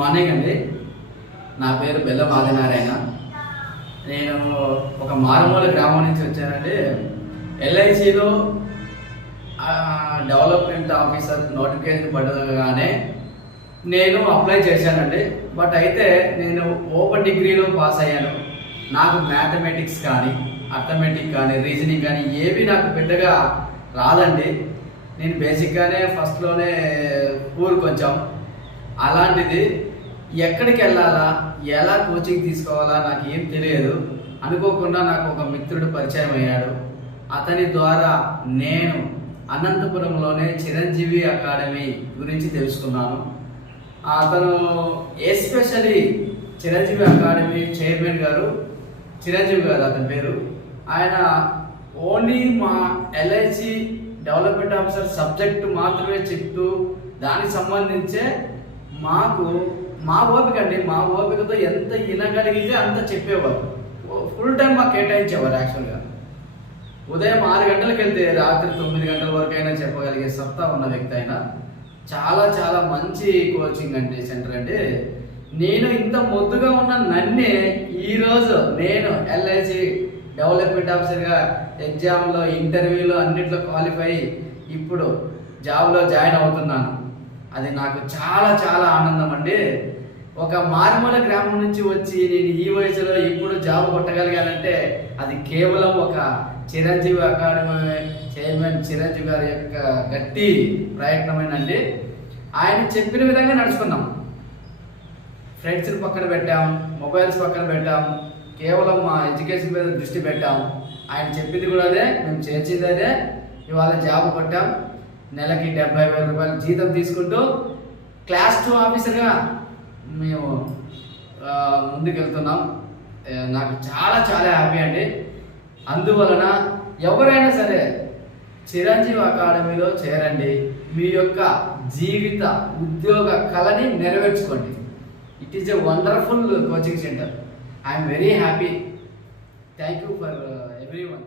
Morning అండి. నా పేరు బెల్లం ఆదినారాయణ. నేను ఒక మారుమూల గ్రామం నుంచి వచ్చానండి. ఎల్ఐసిలో డెవలప్మెంట్ ఆఫీసర్ నోటిఫికేషన్ పడగానే నేను అప్లై చేశానండి. బట్ అయితే నేను ఓపెన్ డిగ్రీలో పాస్ అయ్యాను. నాకు మ్యాథమెటిక్స్ కానీ అర్థమెటిక్ కానీ రీజనింగ్ కానీ ఏవి నాకు పెద్దగా రాదండి. నేను బేసిక్గానే ఫస్ట్లోనే కొంచెం అలాంటిది ఎక్కడికి వెళ్ళాలా, ఎలా కోచింగ్ తీసుకోవాలా నాకు ఏం తెలియదు. అనుకోకుండా నాకు ఒక మిత్రుడు పరిచయం అయ్యాడు. అతని ద్వారా నేను అనంతపురంలోనే చిరంజీవి అకాడమీ గురించి తెలుసుకున్నాను. అతను ఎస్పెషలీ చిరంజీవి అకాడమీ చైర్మన్ గారు, చిరంజీవి గారు అతని పేరు. ఆయన ఓన్లీ మా ఎల్ఐసి డెవలప్మెంట్ ఆఫీసర్ సబ్జెక్టు మాత్రమే చెప్తూ దానికి సంబంధించే మాకు మా ఓపిక అండి, మా ఓపికతో ఎంత వినగలిగితే అంత చెప్పేవారు. ఫుల్ టైం మాకు కేటాయించేవారు. యాక్చువల్గా ఉదయం 6 గంటలకు వెళ్తే రాత్రి 9 గంటల వరకు అయినా చెప్పగలిగే సత్తా ఉన్న వ్యక్తి అయినా. చాలా చాలా మంచి కోచింగ్ అంటే సెంటర్ అంటే. నేను ఇంత మొద్దుగా ఉన్న నన్నే ఈరోజు నేను ఎల్ఐసి డెవలప్మెంట్ ఆఫీసర్గా ఎగ్జామ్లో, ఇంటర్వ్యూలో అన్నిట్లో క్వాలిఫై ఇప్పుడు జాబ్లో జాయిన్ అవుతున్నాను. అది నాకు చాలా చాలా ఆనందం అండి. ఒక మారుమూల గ్రామం నుంచి వచ్చి నేను ఈ వయసులో ఇప్పుడు జాబ్ కొట్టగలిగానంటే అది కేవలం ఒక చిరంజీవి అకాడమీ చైర్మన్ చిరంజీవి గారి యొక్క గట్టి ప్రయత్నమేనండి. ఆయన చెప్పిన విధంగా నడుచుకున్నాం. ఫ్రెండ్స్ని పక్కన పెట్టాం, మొబైల్స్ పక్కన పెట్టాం, కేవలం మా ఎడ్యుకేషన్ మీద దృష్టి పెట్టాం. ఆయన చెప్పింది కూడా అదే, మేము చేసింది అదే. ఇవాళ జాబ్ కొట్టాం. నెలకి 70,000 రూపాయలు జీతం తీసుకుంటూ క్లాస్ 2 ఆఫీసర్గా మేము ముందుకెళ్తున్నాం. నాకు చాలా చాలా హ్యాపీ అండి. అందువలన ఎవరైనా సరే చిరంజీవి అకాడమీలో చేరండి. మీ యొక్క జీవిత ఉద్యోగ కళని నెరవేర్చుకోండి. It is a wonderful coaching centre. I'm very happy. Thank you for everyone.